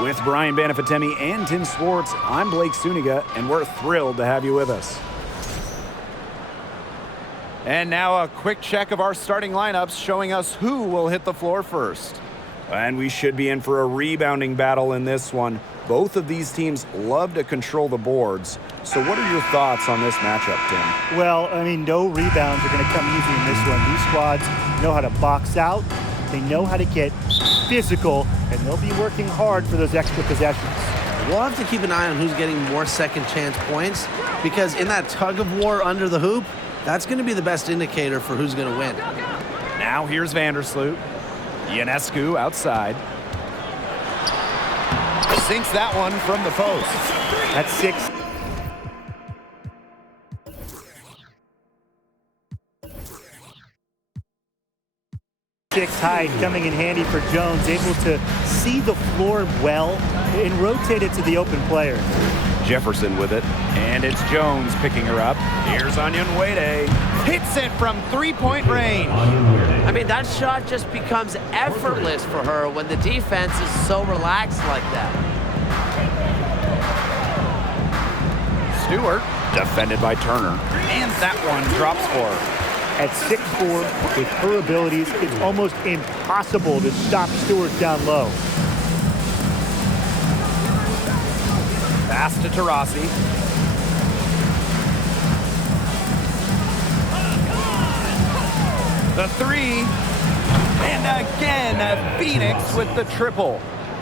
With Brian Banafitemi and Tim Swartz, I'm Blake Suniga, and we're thrilled to have you with us. And now a quick check of our starting lineups showing us who will hit the floor first. And we should be in for a rebounding battle in this one. Both of these teams love to control the boards. So what are your thoughts on this matchup, Tim? Well, I mean, no rebounds are going to come easy in this one. These squads know how to box out. They know how to get physical, and they'll be working hard for those extra possessions. We'll have to keep an eye on who's getting more second chance points, because in that tug of war under the hoop, that's going to be the best indicator for who's going to win. Now here's Vandersloot. Ionescu outside. Sinks that one from the post. That's 6. Height coming in handy for Jones, able to see the floor well and rotate it to the open player. Jefferson with it, and it's Jones picking her up. Here's Ionescu. Hits it from three-point range. I mean, that shot just becomes effortless for her when the defense is so relaxed like that. Stewart, defended by Turner, and that one drops for her. At 6'4", with her abilities, it's almost impossible to stop Stewart down low. Pass to Taurasi. The three. And again, Phoenix with the triple.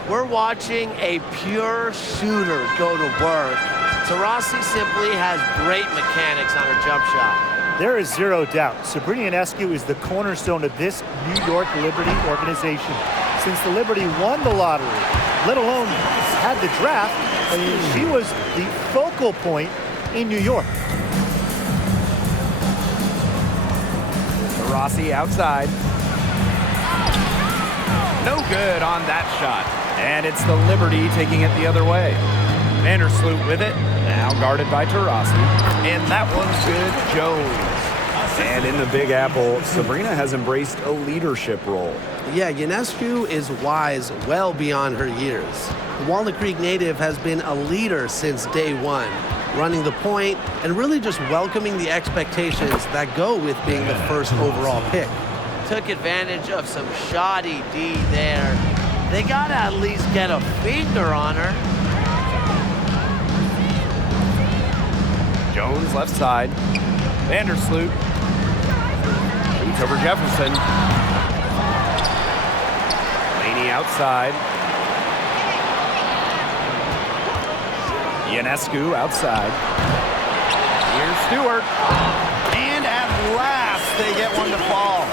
We're watching a pure shooter go to work. Taurasi simply has great mechanics on her jump shot. There is zero doubt. Sabrina Ionescu is the cornerstone of this New York Liberty organization. Since the Liberty won the lottery, let alone had the draft, I mean, she was the focal point in New York. Taurasi outside. No good on that shot. And it's the Liberty taking it the other way. Vandersloot with it, now guarded by Taurasi. And that one's good, Jones. And in the Big Apple, Sabrina has embraced a leadership role. Yeah, Ionescu is wise well beyond her years. The Walnut Creek native has been a leader since day one, running the point and really just welcoming the expectations that go with being the first overall pick. Took advantage of some shoddy D there. They got to at least get a finger on her. Jones left side. Vandersloot. Shoots over Jefferson. Laney outside. Ionescu outside. Here's Stewart. And at last, they get one to fall.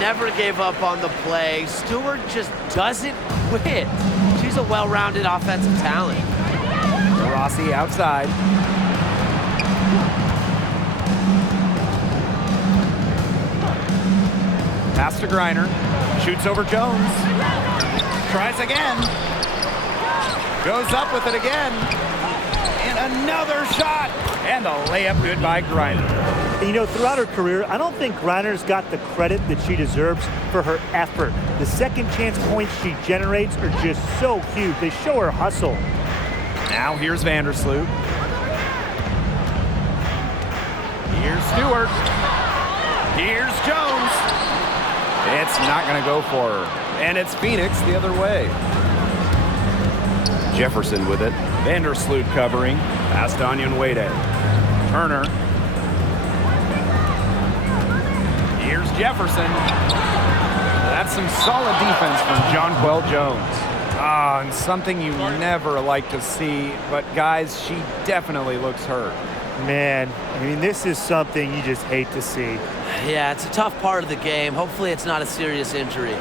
Never gave up on the play. Stewart just doesn't quit. She's a well-rounded offensive talent. Taurasi outside. Pass to Griner. Shoots over Jones. Tries again. Goes up with it again. And another shot. And a layup good by Griner. You know, throughout her career, I don't think Griner's got the credit that she deserves for her effort. The second chance points she generates are just so huge. They show her hustle. Now here's Vandersloot. Here's Stewart. Here's Jones. It's not going to go for her. And it's Phoenix the other way. Jefferson with it. Vandersloot covering. Pass to Ionescu. Turner. Here's Jefferson. That's some solid defense from Jonquel Jones. And something you never like to see, but guys, she definitely looks hurt. Man, I mean, this is something you just hate to see. Yeah, it's a tough part of the game. Hopefully it's not a serious injury.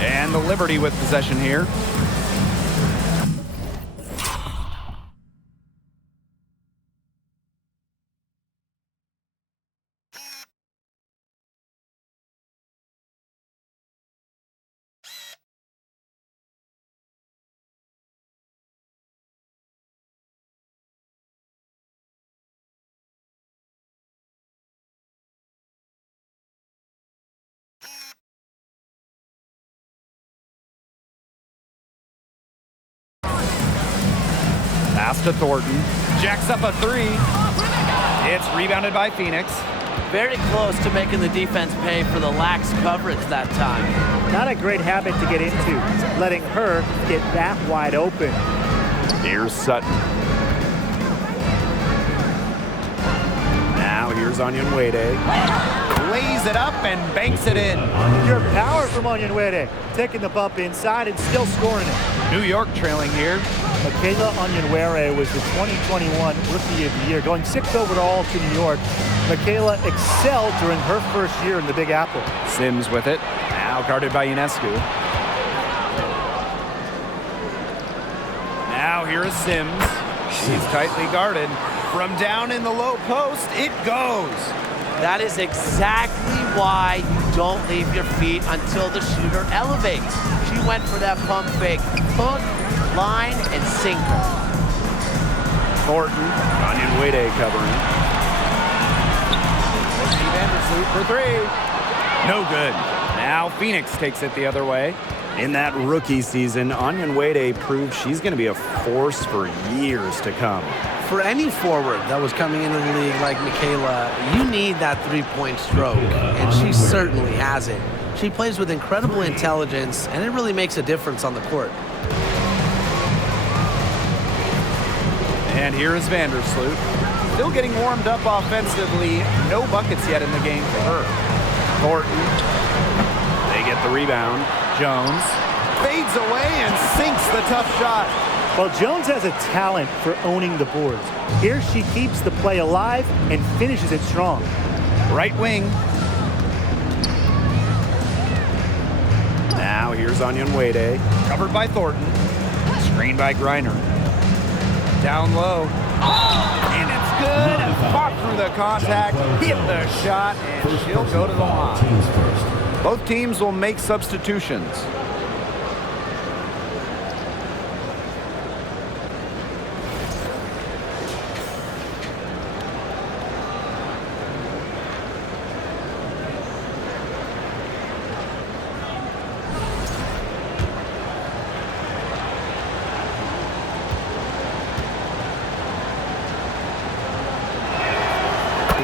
And the Liberty with possession here. Pass to Thornton. Jacks up a three. It's rebounded by Phoenix. Very close to making the defense pay for the lax coverage that time. Not a great habit to get into, letting her get that wide open. Here's Sutton. Now here's Ionescu. Lays it up and banks it in. Your power from Ionescu, taking the bump inside and still scoring it. New York trailing here. Michaela Ionescu was the 2021 Rookie of the Year, going 6th overall to New York. Michaela excelled during her first year in the Big Apple. Sims with it. Now guarded by Ionescu. Now here is Sims. She's tightly guarded. From down in the low post, it goes. That is exactly why you don't leave your feet until the shooter elevates. She went for that pump fake. Hook, line, and sinker. Thornton, Ionescu covering. Vandersloot for three. No good. Now Phoenix takes it the other way. In that rookie season, Ionescu proved she's going to be a force for years to come. For any forward that was coming into the league like Michaela, you need that three-point stroke, and she certainly has it. She plays with incredible intelligence, and it really makes a difference on the court. And here is Vandersloot. Still getting warmed up offensively. No buckets yet in the game for her. Thornton. They get the rebound. Jones fades away and sinks the tough shot. Well, Jones has a talent for owning the boards. Here she keeps the play alive and finishes it strong. Right wing. Now here's Ionescu. Covered by Thornton. Screened by Griner. Down low. And it's good. And fought through the contact. Hit the shot. And she'll go to the line. Both teams will make substitutions.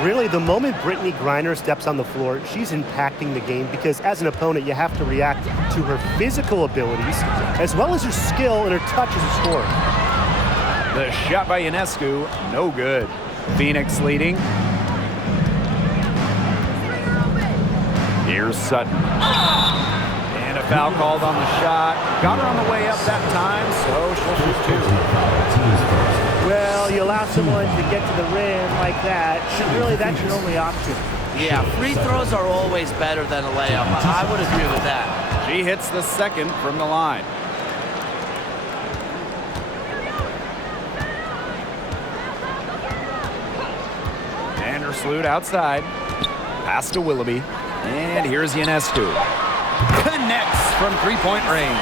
Really, the moment Brittany Griner steps on the floor, she's impacting the game because as an opponent, you have to react to her physical abilities as well as her skill and her touch as a scorer. The shot by Ionescu, no good. Phoenix leading. Here's Sutton. And a foul called on the shot. Got her on the way up that time, so she'll shoot two. Well, you allow someone to get to the rim like that, really that's your only option. Yeah, free throws are always better than a layup. I would agree with that. She hits the second from the line. Vandersloot outside. Pass to Willoughby. And here's Ionescu. Connects from three-point range.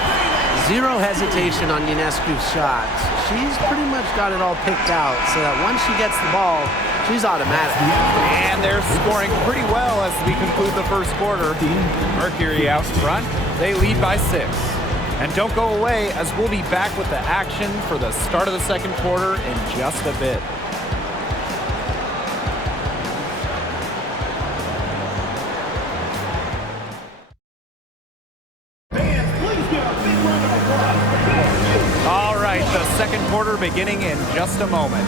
Zero hesitation on Ionescu's shots. She's pretty much got it all picked out so that once she gets the ball, she's automatic. And they're scoring pretty well as we conclude the first quarter. Mercury out front. They lead by 6. And don't go away as we'll be back with the action for the start of the second quarter in just a bit. Second quarter beginning in just a moment.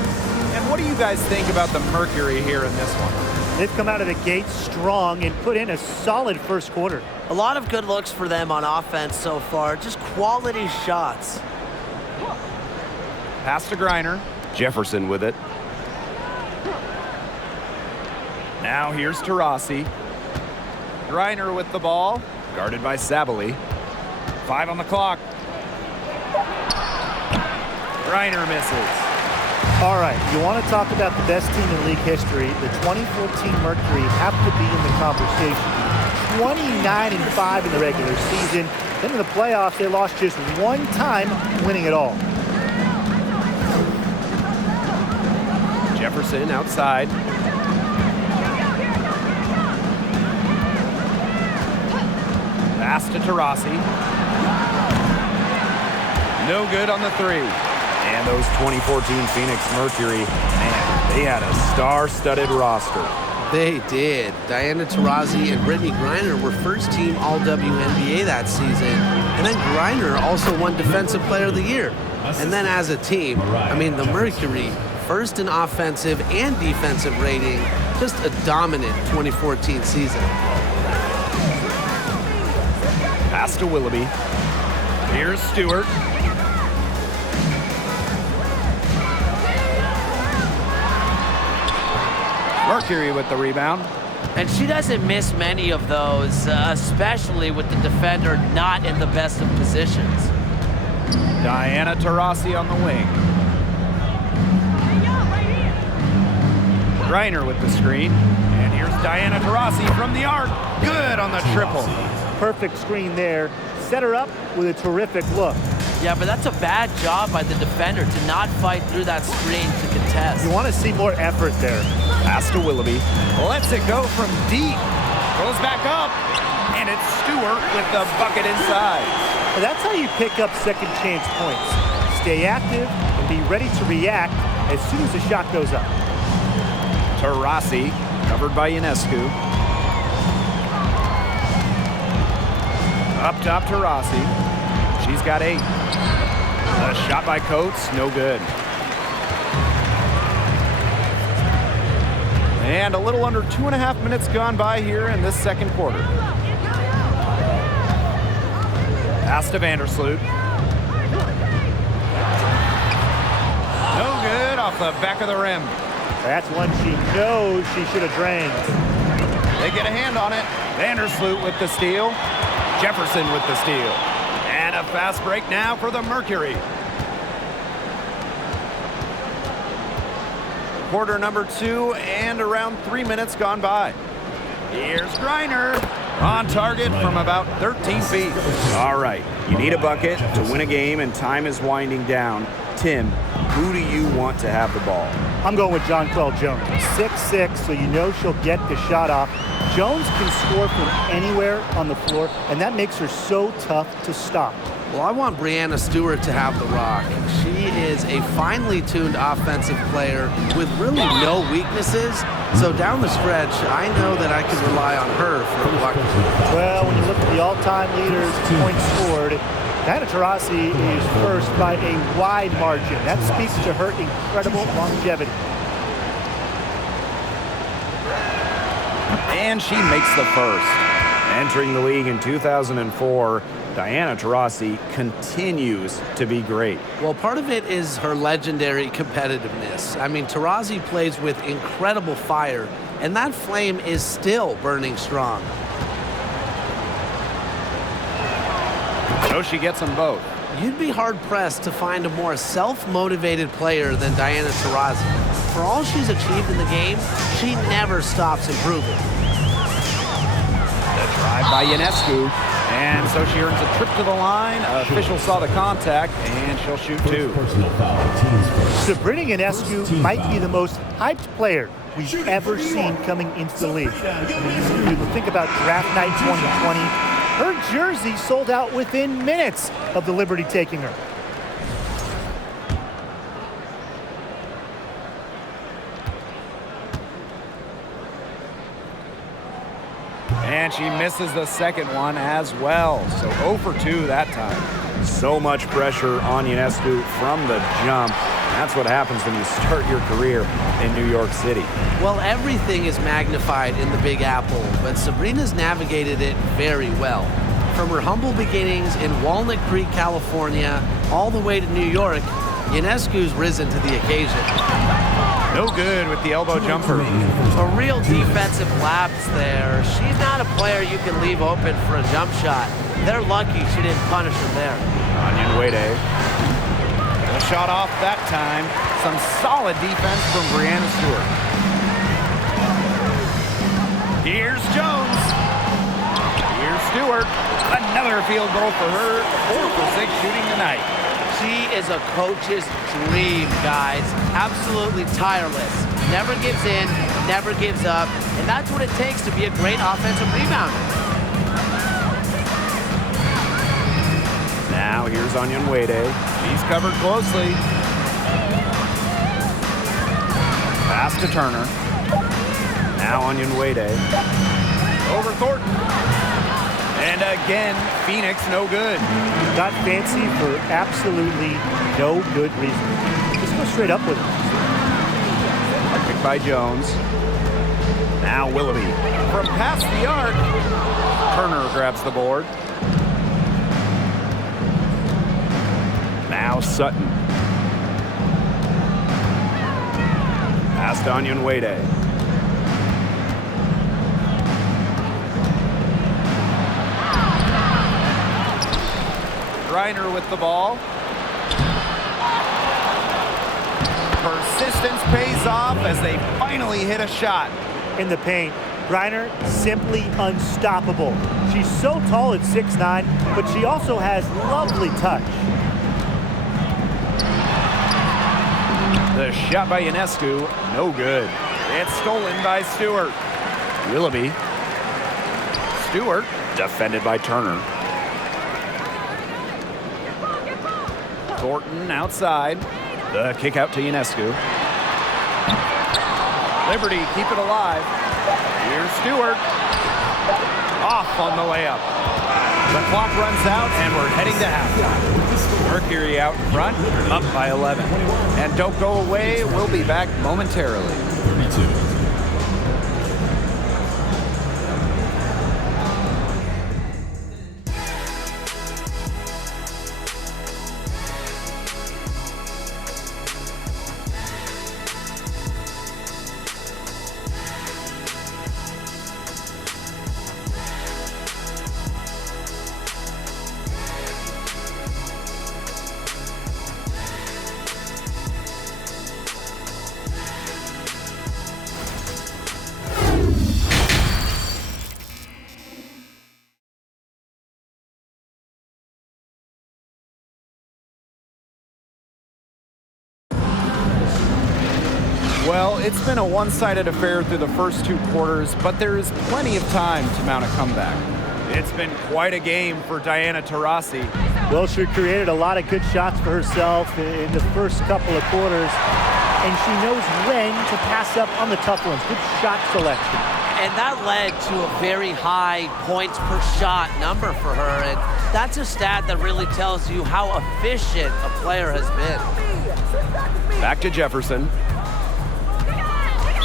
And what do you guys think about the Mercury here in this one? They've come out of the gate strong and put in a solid first quarter. A lot of good looks for them on offense so far. Just quality shots. Pass to Griner. Jefferson with it. Now here's Taurasi. Griner with the ball. Guarded by Sabally. 5 on the clock. Griner misses. All right, you want to talk about the best team in league history. The 2014 Mercury have to be in the conversation. 29-5 in the regular season. Then in the playoffs, they lost just one time, winning it all. Jefferson outside. Pass to Taurasi. No good on the three. And those 2014 Phoenix Mercury, man, they had a star-studded roster. They did. Diana Taurasi and Brittany Griner were first-team All-WNBA that season. And then Griner also won Defensive Player of the Year. And then as a team, I mean, the Mercury, first in offensive and defensive rating, just a dominant 2014 season. Pass to Willoughby. Here's Stewart. Mercury with the rebound. And she doesn't miss many of those, especially with the defender not in the best of positions. Diana Taurasi on the wing. Griner with the screen. And here's Diana Taurasi from the arc. Good on the triple. Perfect screen there. Set her up with a terrific look. Yeah, but that's a bad job by the defender to not fight through that screen to contest. You want to see more effort there. Pass to Willoughby. Lets it go from deep. Goes back up. And it's Stewart with the bucket inside. And that's how you pick up second chance points. Stay active and be ready to react as soon as the shot goes up. Taurasi, covered by Ionescu. Up top, Taurasi. She's got 8. A shot by Coates, no good. And a little under 2.5 minutes gone by here in this second quarter. Pass to Vandersloot. No good, off the back of the rim. That's one she knows she should have drained. They get a hand on it. Vandersloot with the steal. Jefferson with the steal. And a fast break now for the Mercury. Quarter number 2 and around 3 minutes gone by. Here's Griner on target from about 13 feet. All right, you need a bucket to win a game and time is winding down. Tim, who do you want to have the ball? I'm going with Jonquel Jones. 6'6", so you know she'll get the shot off. Jones can score from anywhere on the floor, and that makes her so tough to stop. Well, I want Breanna Stewart to have the rock. She is a finely tuned offensive player with really no weaknesses. So down the stretch, I know that I can rely on her for a bucket. Well, when you look at the all-time leaders, points scored, Diana Taurasi is first by a wide margin. That speaks to her incredible longevity. And she makes the first. Entering the league in 2004, Diana Taurasi continues to be great. Well, part of it is her legendary competitiveness. I mean, Taurasi plays with incredible fire, and that flame is still burning strong. So she gets them both. You'd be hard-pressed to find a more self-motivated player than Diana Taurasi. For all she's achieved in the game, she never stops improving. The drive by Ionescu. And so she earns a trip to the line. Official saw the contact, and she'll shoot 2. Sabrina Ionescu might be the most hyped player we've ever seen coming into the league. You think about draft night 2020, her jersey sold out within minutes of the Liberty taking her. And she misses the second one as well. So 0 for 2 that time. So much pressure on Ionescu from the jump. That's what happens when you start your career in New York City. Well, everything is magnified in the Big Apple, but Sabrina's navigated it very well. From her humble beginnings in Walnut Creek, California, all the way to New York, Ionescu's risen to the occasion. No good with the elbow jumper. A real defensive lapse there. She's not a player you can leave open for a jump shot. They're lucky she didn't punish her there. Ionescu. The shot off that time. Some solid defense from Breanna Stewart. Here's Jones. Here's Stewart. Another field goal for her. 4 for 6 shooting tonight. She is a coach's dream, guys. Absolutely tireless. Never gives in, never gives up. And that's what it takes to be a great offensive rebounder. Now here's Ionescu. She's covered closely. Pass to Turner. Now Ionescu. Over Thornton. And again, Phoenix no good. Got fancy for absolutely no good reason. Just go straight up with it. Picked by Jones. Now Willoughby. From past the arc, Turner grabs the board. Now Sutton. Pass to Ionescu. Reiner with the ball. Persistence pays off as they finally hit a shot. In the paint, Reiner simply unstoppable. She's so tall at 6'9", but she also has lovely touch. The shot by Ionescu, no good. It's stolen by Stewart. Willoughby. Stewart, defended by Turner. Thornton outside. The kick out to Ionescu. Liberty keep it alive. Here's Stewart. Off on the layup. The clock runs out and we're heading to halftime. Mercury out in front, up by 11. And don't go away, we'll be back momentarily. 32. Well, it's been a one-sided affair through the first two quarters, but there is plenty of time to mount a comeback. It's been quite a game for Diana Taurasi. Well, she created a lot of good shots for herself in the first couple of quarters, and she knows when to pass up on the tough ones. Good shot selection. And that led to a very high points per shot number for her, and that's a stat that really tells you how efficient a player has been. Back to Jefferson.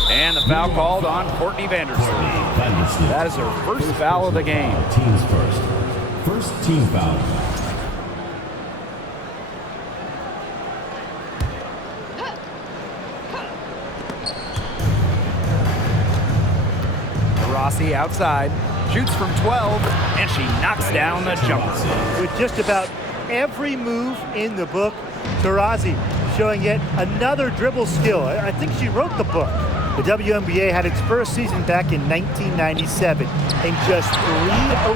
And the foul called on Courtney Vandersloot. That is her first foul of the game. Teams first. First team foul. Rossi outside, shoots from 12, and she knocks down the jumper. With just about every move in the book, Taurasi showing yet another dribble skill. I think she wrote the book. The WNBA had its first season back in 1997, and just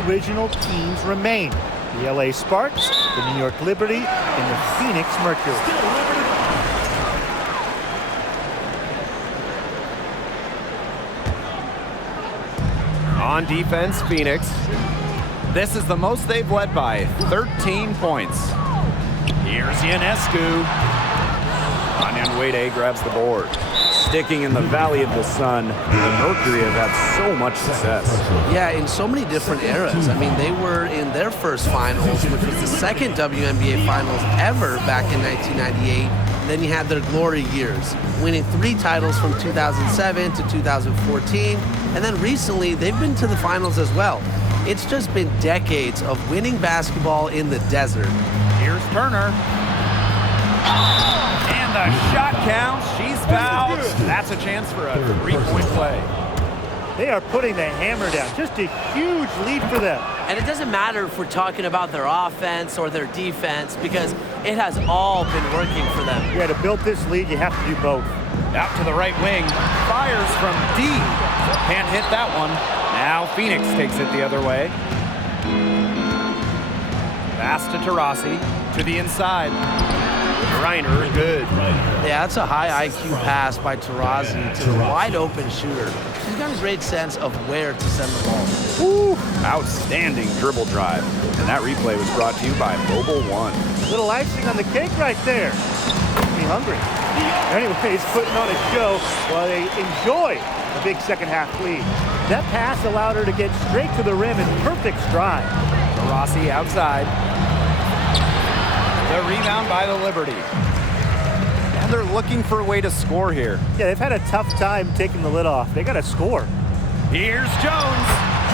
3 original teams remain. The LA Sparks, the New York Liberty, and the Phoenix Mercury. On defense, Phoenix. This is the most they've led by, 13 points. Here's Ionescu. Ionescu grabs the board. Sticking in the Valley of the Sun, the Mercury have had so much success. Yeah, in so many different eras. I mean, they were in their first finals, which was the second WNBA finals ever back in 1998. Then you had their glory years, winning 3 titles from 2007 to 2014. And then recently, they've been to the finals as well. It's just been decades of winning basketball in the desert. Here's Turner. And the shot counts. She's fouled. That's a chance for a 3-point play. They are putting the hammer down. Just a huge lead for them. And it doesn't matter if we're talking about their offense or their defense, because it has all been working for them. Yeah, to build this lead, you have to do both. Out to the right wing. Fires from D. Can't hit that one. Now Phoenix takes it the other way. Pass to Taurasi. To the inside. Reiner, good. Yeah, that's a high IQ pass by Taurasi to the wide open shooter. She's got a great sense of where to send the ball. Woo. Outstanding dribble drive. And that replay was brought to you by Mobile One. Little icing on the cake right there. I mean, hungry. Anyways, putting on a show while they enjoy a big second-half lead. That pass allowed her to get straight to the rim in perfect stride. Rossi outside. The rebound by the Liberty. And they're looking for a way to score here. Yeah, they've had a tough time taking the lid off. They got to score. Here's Jones.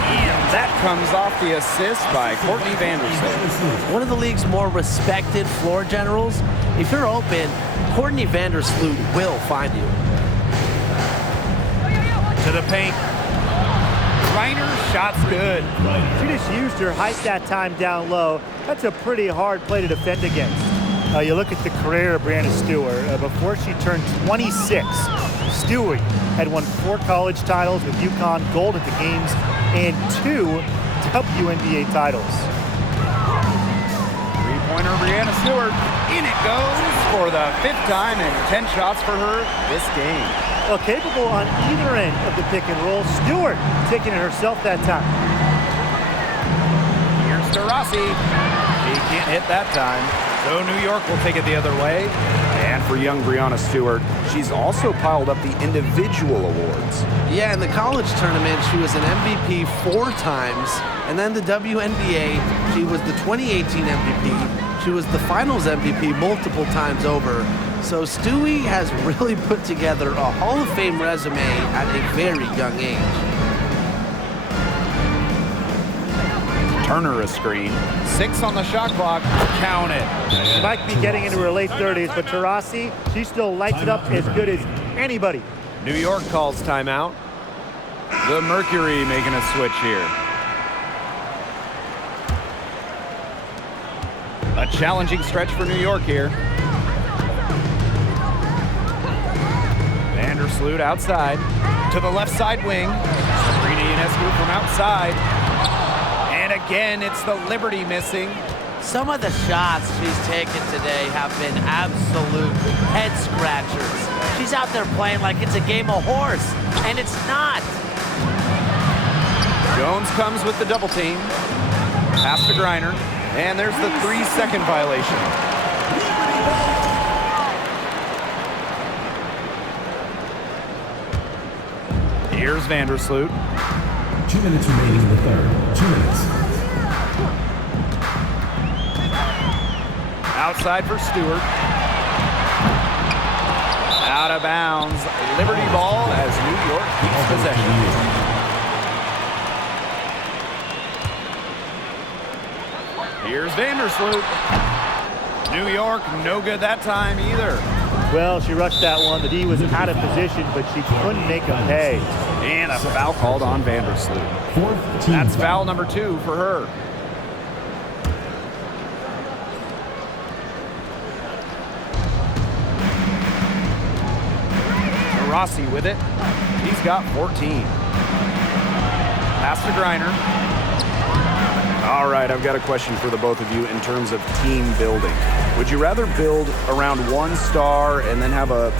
And that comes off the assist by Courtney Vandersloot. One of the league's more respected floor generals. If you're open, Courtney Vandersloot will find you. To the paint. Reiner, shot's good. She just used her height that time down low. That's a pretty hard play to defend against. You look at the career of Brianna Stewart. Before she turned 26, Stewart had won 4 college titles with UConn, gold at the games, and 2 WNBA titles. Three-pointer Brianna Stewart. In it goes for the 5th time and 10 shots for her this game. Well, capable on either end of the pick and roll. Stewart taking it herself that time. Here's to Rossi. He can't hit that time. So New York will take it the other way. And for young Brianna Stewart, she's also piled up the individual awards. Yeah, in the college tournament, she was an MVP 4 times. And then the WNBA, she was the 2018 MVP. She was the finals MVP multiple times over. So Stewie has really put together a Hall of Fame resume at a very young age. Turner a screen. 6 on the shot clock. Count it. She might be getting into her late 30s, but Taurasi, she still lights it up as good as anybody. New York calls timeout. The Mercury making a switch here. A challenging stretch for New York here. Vandersloot outside. To the left side wing. Sabrina Ionescu from outside. And again, it's the Liberty missing. Some of the shots she's taken today have been absolute head scratchers. She's out there playing like it's a game of horse, and it's not. Jones comes with the double team. Pass to Griner. And there's the 3-second violation. Here's Vandersloot. 2 minutes remaining in the third. 2 minutes. Outside for Stewart. Out of bounds. Liberty ball as New York keeps possession. Here's Vandersloot. New York, no good that time either. Well, she rushed that one. The D was out of position, but she couldn't make them pay. And a foul called on Vandersloot. Fourth team That's foul number 2 for her. Rossi with it. He's got 14. Pass to Griner. All right, I've got a question for the both of you in terms of team building. Would you rather build around one star and then have a,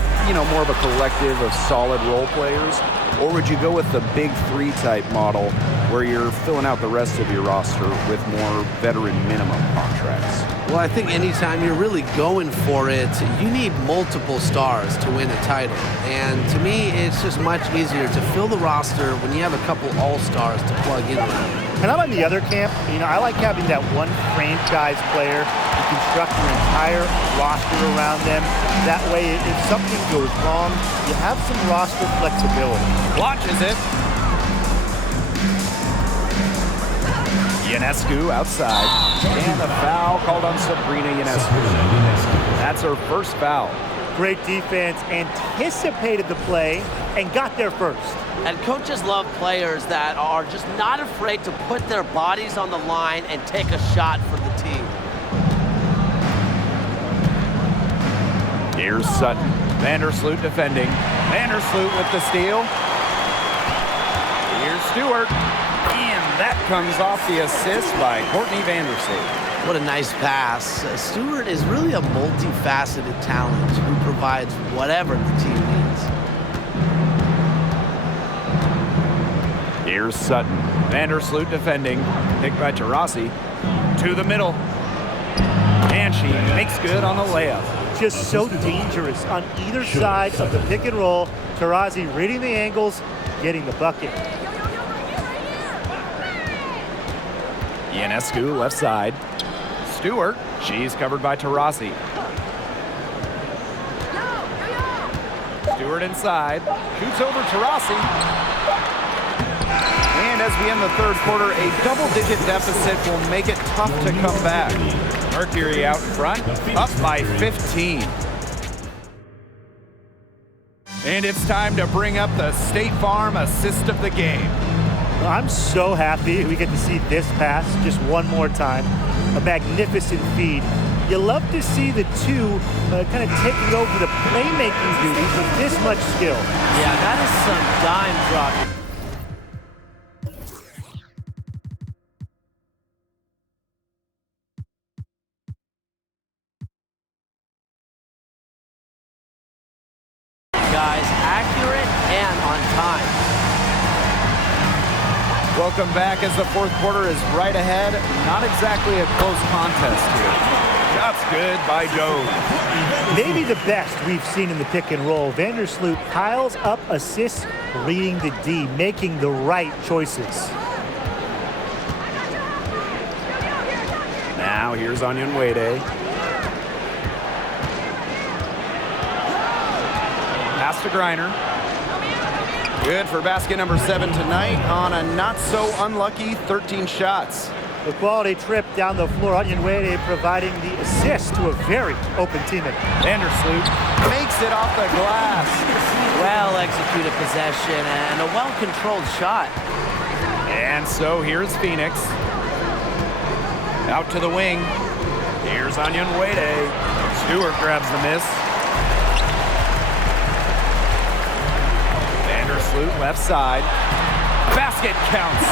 more of a collective of solid role players? Or would you go with the big 3 type model where you're filling out the rest of your roster with more veteran minimum contracts? Well, I think anytime you're really going for it, you need multiple stars to win a title. And to me, it's just much easier to fill the roster when you have a couple all-stars to plug in around. And I'm on the other camp. I like having that one franchise player. You construct your entire roster around them. That way, if something goes wrong, you have some roster flexibility. Launches it. Ionescu outside. And a foul called on Sabrina Ionescu. That's her first foul. Great defense, anticipated the play, and got there first. And coaches love players that are just not afraid to put their bodies on the line and take a shot for the team. Here's Sutton. Vandersloot defending. Vandersloot with the steal. Here's Stewart. And that comes off the assist by Courtney Vandersloot. What a nice pass. Stewart is really a multifaceted talent who provides whatever the team needs. Here's Sutton. Vandersloot defending. Picked by Taurasi. To the middle. And she makes good on the layup. just so dangerous on either side of the pick and roll. Taurasi reading the angles, getting the bucket. Ionescu, left side. Stewart, she's covered by Taurasi. Stewart inside, shoots over Taurasi. And as we end the third quarter, a double-digit deficit will make it tough to come back. Mercury out in front, up by 15. And it's time to bring up the State Farm assist of the game. I'm so happy we get to see this pass just one more time. A magnificent feed. You love to see the two kind of taking over the playmaking duties with this much skill. Yeah, that is some dime dropping. Guys, accurate and on time. Welcome back as the fourth quarter is right ahead. Not exactly a close contest here. Shots good by Jones. Maybe the best we've seen in the pick and roll. Vandersloot piles up assists, reading the D, making the right choices. Now here's Ionescu. Pass to Griner. Good for basket number 7 tonight on a not-so-unlucky 13 shots. The quality trip down the floor. Ionescu providing the assist to a very open teammate. Vandersloot makes it off the glass. Well-executed possession and a well-controlled shot. And so here's Phoenix. Out to the wing. Here's Ionescu. Stewart grabs the miss. Vandersloot left side. Basket counts.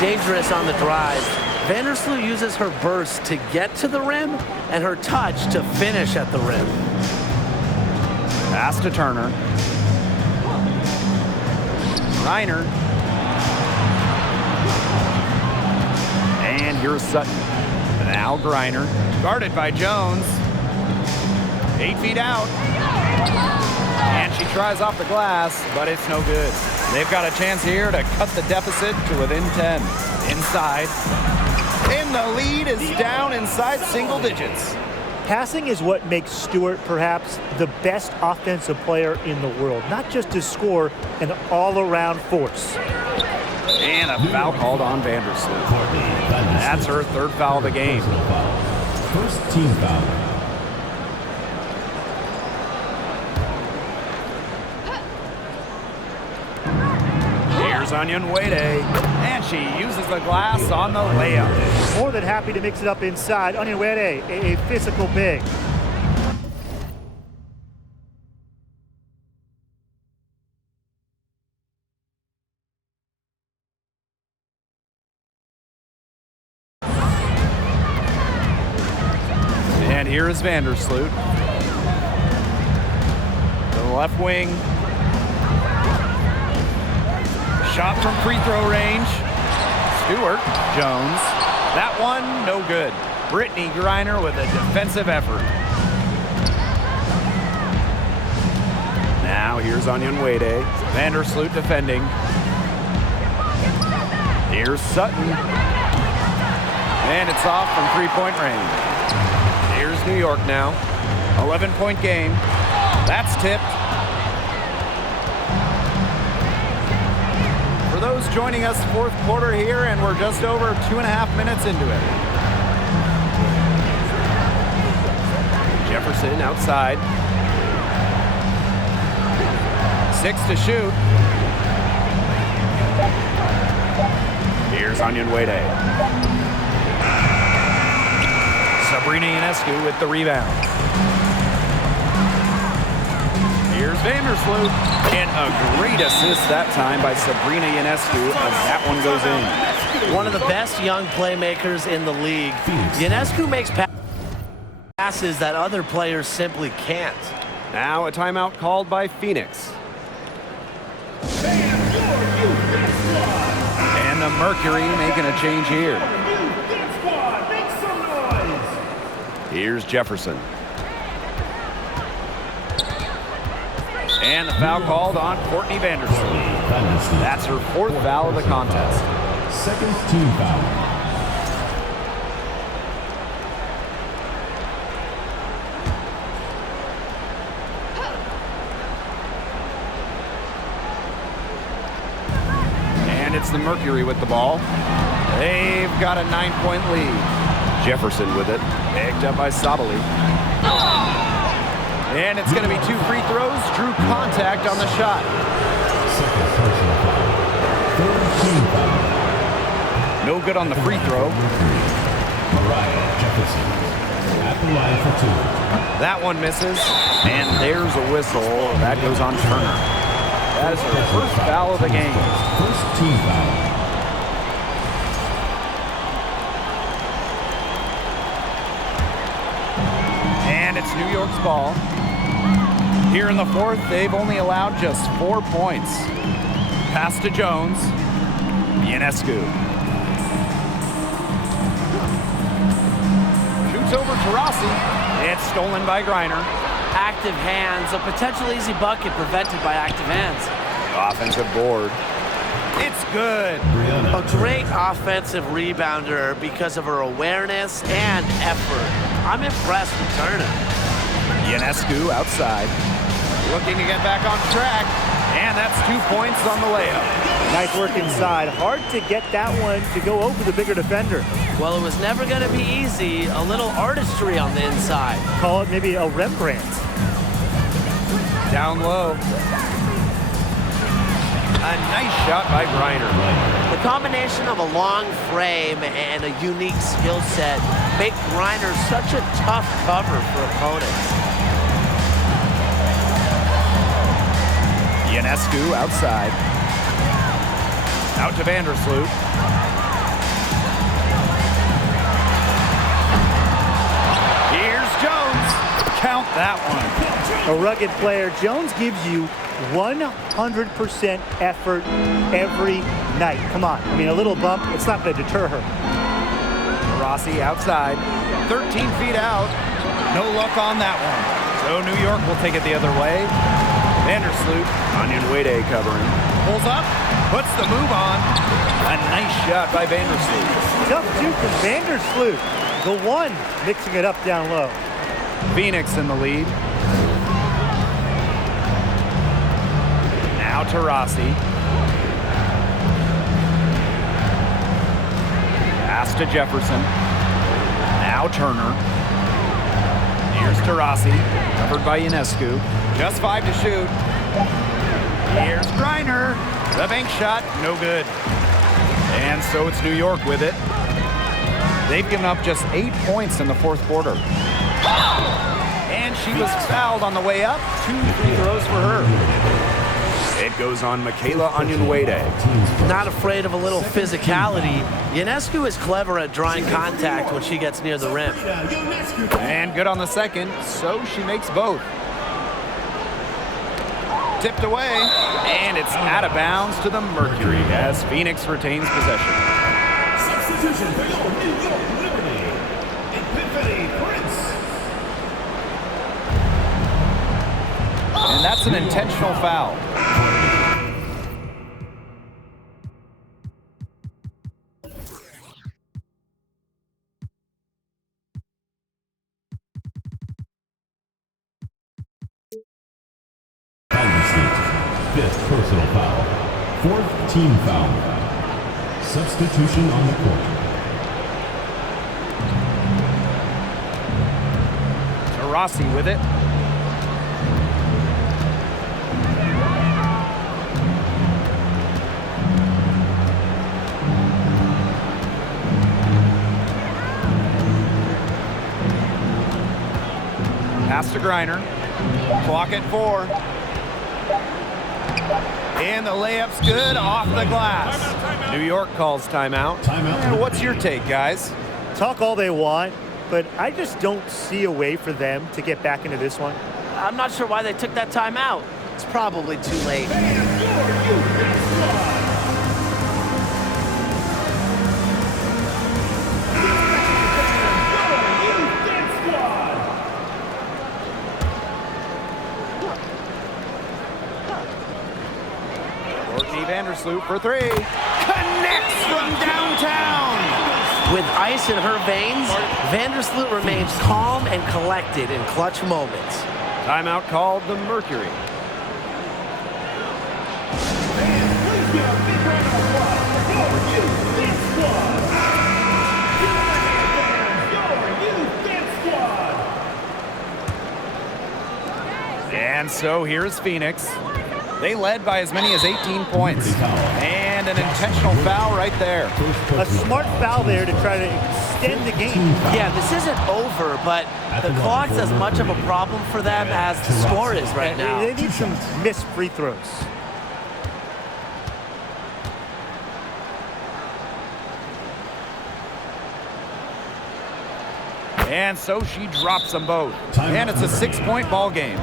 Dangerous on the drive. Vandersloot uses her burst to get to the rim and her touch to finish at the rim. Pass to Turner. Griner. And here's Sutton. Now Griner. Guarded by Jones. 8 feet out. And she tries off the glass, but it's no good. They've got a chance here to cut the deficit to within 10. Inside. And the lead is down inside single digits. Passing is what makes Stewart perhaps the best offensive player in the world. Not just to score, an all-around force. And a foul called on Vandersloot. That's her third foul of the game. First team foul. Here's Ionescu, and she uses the glass on the layup. More than happy to mix it up inside. Ionescu, a physical big. And here is Vandersloot. To the left wing. Shot from free throw range. Stewart, Jones. That one, no good. Brittany Griner with a defensive effort. Now here's Ionescu. Vandersloot defending. Here's Sutton. And it's off from three-point range. Here's New York now. 11-point game. That's tipped. For those joining us, fourth quarter here, and we're just over 2.5 minutes into it. Jefferson outside. 6 to shoot. Here's Ionescu. Sabrina Ionescu with the rebound. Here's Vandersloot. And a great assist that time by Sabrina Ionescu as that one goes in. One of the best young playmakers in the league. Ionescu makes passes that other players simply can't. Now a timeout called by Phoenix. And the Mercury making a change here. Here's Jefferson. And the foul called on Courtney Vandersloot. That's her 4th foul of the contest. Second team foul. And it's the Mercury with the ball. They've got a 9-point lead. Jefferson with it. Picked up by Sabali. And it's going to be 2 free throws. Drew contact on the shot. Second personal foul. Third team foul. No good on the free throw. Mariah Jefferson at the line for 2. That one misses. And there's a whistle. That goes on Turner. That is her 1st foul of the game. First team foul. And it's New York's ball. Here in the 4th, they've only allowed just 4 points. Pass to Jones. Ionescu. Shoots over to Rossi. It's stolen by Griner. Active hands, a potential easy bucket prevented by active hands. Offensive board. It's good. A great offensive rebounder because of her awareness and effort. I'm impressed with Turner. Ionescu outside. Looking to get back on track. And that's 2 points on the layup. Nice work inside. Hard to get that one to go over the bigger defender. Well, it was never going to be easy. A little artistry on the inside. Call it maybe a Rembrandt. Down low. A nice shot by Griner. The combination of a long frame and a unique skill set make Griner such a tough cover for opponents. Ionescu outside. Out to Vandersloot. Here's Jones. Count that one. A rugged player. Jones gives you 100% effort every night. Come on. I mean, a little bump, it's not going to deter her. Rossi outside. 13 feet out. No luck on that one. So New York will take it the other way. Vandersloot, Ionescu covering. Pulls up, puts the move on. A nice shot by Vandersloot. Tough two from Vandersloot. The one mixing it up down low. Phoenix in the lead. Now to Rossi. Pass to Jefferson. Now Turner. Here's to Rossi. Covered by Ionescu. Just 5 to shoot. Here's Griner. The bank shot, no good. And so it's New York with it. They've given up just 8 points in the 4th quarter. And she was fouled on the way up. 2 free throws for her. It goes on Michaela Ionescu. Not afraid of a little physicality. Ionescu is clever at drawing contact when she gets near the rim. And good on the second, so she makes both. Tipped away, and it's out of bounds to the Mercury as Phoenix retains possession. Substitution for your New York Liberty. Epiphany Prince. And that's an intentional foul. Fifth personal foul. Fourth team foul. Substitution on the court. Rossi with it. Pass to Griner. Clock at 4. And the layup's good off the glass. New York calls timeout. What's your take, guys? Talk all they want, but I just don't see a way for them to get back into this one. I'm not sure why they took that timeout. It's probably too late. Vandersloot for three. Connects from downtown. With ice in her veins, Vandersloot remains calm and collected in clutch moments. Timeout called the Mercury. And so here's Phoenix. They led by as many as 18 points. And an intentional foul right there. A smart foul there to try to extend the game. Yeah, this isn't over, but the clock's as much of a problem for them as the score is right now. They need some missed free throws. And so she drops them both. And it's a 6-point ball game.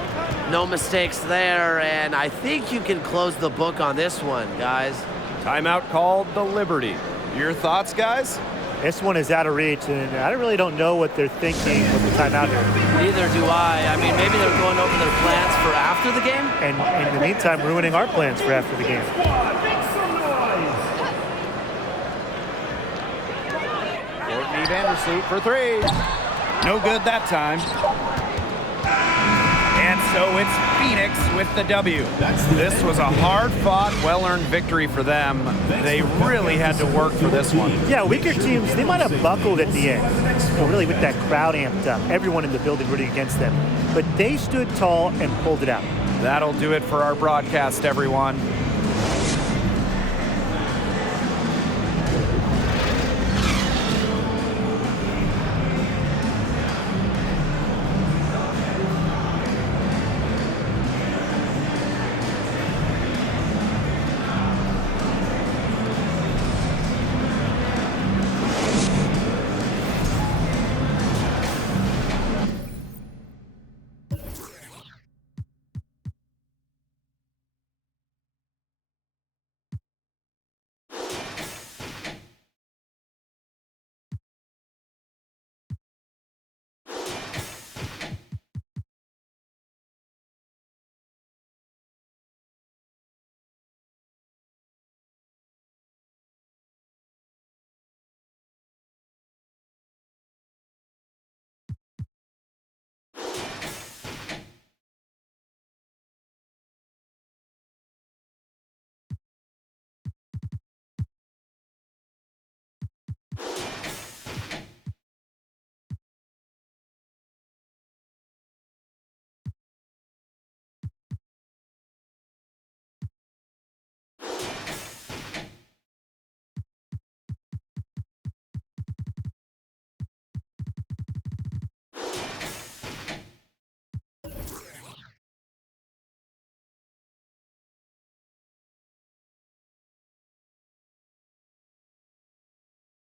No mistakes there, and I think you can close the book on this one, guys. Timeout called the Liberty. Your thoughts, guys? This one is out of reach, and I really don't know what they're thinking with the timeout here. Neither do I. I mean, maybe they're going over their plans for after the game. And in the meantime, ruining our plans for after the game. Courtney Vandersloot for three. No good that time. And so it's Phoenix with the W. This was a hard-fought, well-earned victory for them. They really had to work for this one. Yeah, weaker teams, they might have buckled at the end. Really with that crowd amped up. Everyone in the building rooting against them. But they stood tall and pulled it out. That'll do it for our broadcast, everyone.